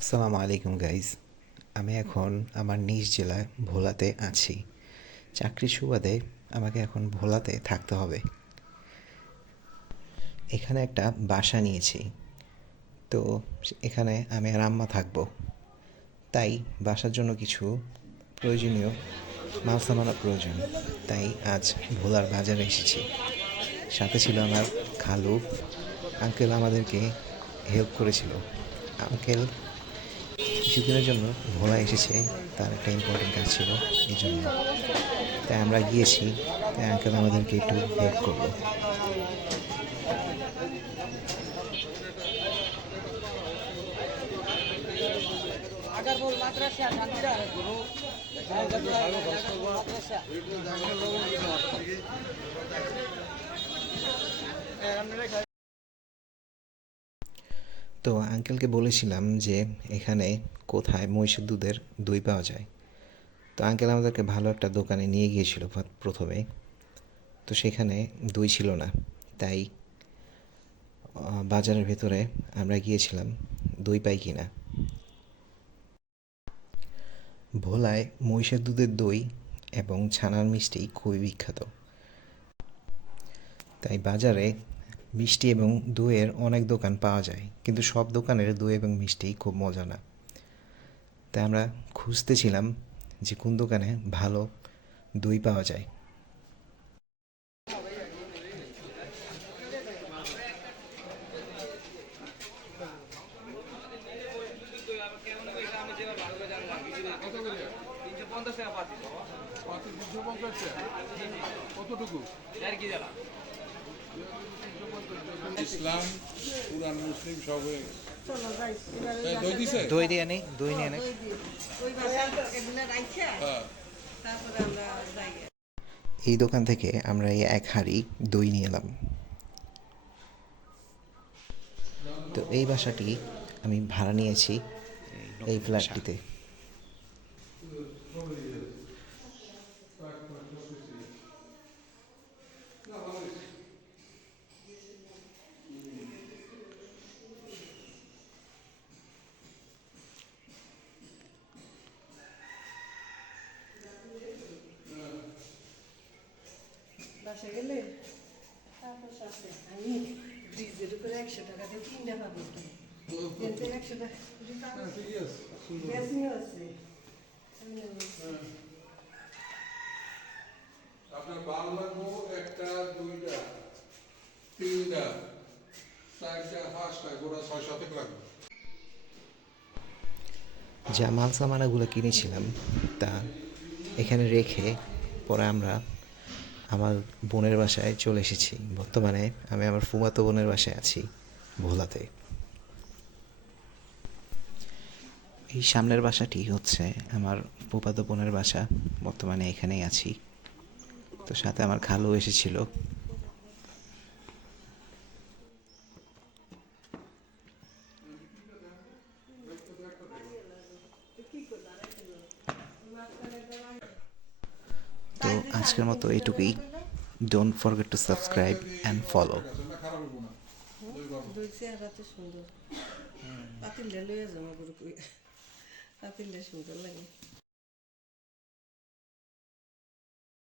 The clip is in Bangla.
আসসালামু আলাইকুম গাইজ আমি এখন আমার নিজ জেলায় ভোলাতে আছি। চাকরির সুবাদে আমাকে এখন ভোলাতে থাকতে হবে। এখানে একটা বাসা নিয়েছি। তো এখানে আমি আর আম্মা থাকব। তাই বাসার জন্য কিছু প্রয়োজনীয় মাল সামানা প্রয়োজন। তাই আজ ভোলার বাজারে এসেছি। সাথে ছিল আমার খালু। আঙ্কেল আমাদেরকে হেল্প করেছিল। আঙ্কেল কিছুদিনের জন্য ভোলা এসেছে, তার একটা ইম্পর্টেন্ট কাজ ছিল এই জন্য। তাই আমরা গিয়েছি, তাই আঙ্কেল আমাদেরকে একটু হেল্প করল। তো আঙ্কেলকে বলেছিলাম যে এখানে কোথায় মহিষের দুধের দই পাওয়া যায়। তো আঙ্কেল আমাদেরকে ভালো একটা দোকানে নিয়ে গিয়েছিল প্রথমে। তো সেখানে দই ছিল না। তাই বাজারের ভেতরে আমরা গিয়েছিলাম, দই পাই কি না ভোলায় মহিষের দুধের দই এবং ছানার মিষ্টি খুবই বিখ্যাত। তাই বাজারে মিষ্টি এবং দইয়ের অনেক দোকান পাওয়া যায়, কিন্তু সব দোকানের দই এবং মিষ্টি খুব মজা না। তাই আমরা খুঁজতেছিলাম যে কোন দোকানে ভালো দই পাওয়া যায়। কতটুকু? ইসলাম পুরান মুসলিম সব হয়ে গেছে। এই দই দিছে? দই দিয়ে নেই দই নিয়ে নেই হ্যাঁ। তারপরে আমরা যাই। এই দোকান থেকে আমরা এই এক হাঁড়ি দই নিয়ে এলাম। তো এই বাসাটি আমি ভাড়া নিয়েছি এই ফ্ল্যাটটিতে। বাসা গেলে তারপর সাথে আমি ব্রিজের উপরে একশো টাকা দিয়ে তিনটা পাবো কিন্তু একশো টাকা হ্যাঁ, বেশিও আছে আপনার লাগবো একটা দুইটা তিনটা চারটা পাঁচটা গোড়া ছয় সাতেক লাগবে। যা মাল সামানাগুলো কিনেছিলাম তা এখানে রেখে পরে আমরা আমার বোনের বাসায় চলে এসেছি। বর্তমানে আমি আমার ফুমাতো বোনের বাসায় আছি ভোলাতে। এই সামনের বাসাটি হচ্ছে আমার ফুপাতো বোনের বাসা। বর্তমানে এখানেই আছি। তো সাথে আমার খালু এসেছিল তো আজকের মতো এটুকুই don't forget to subscribe and follow সুন্দর লাগে।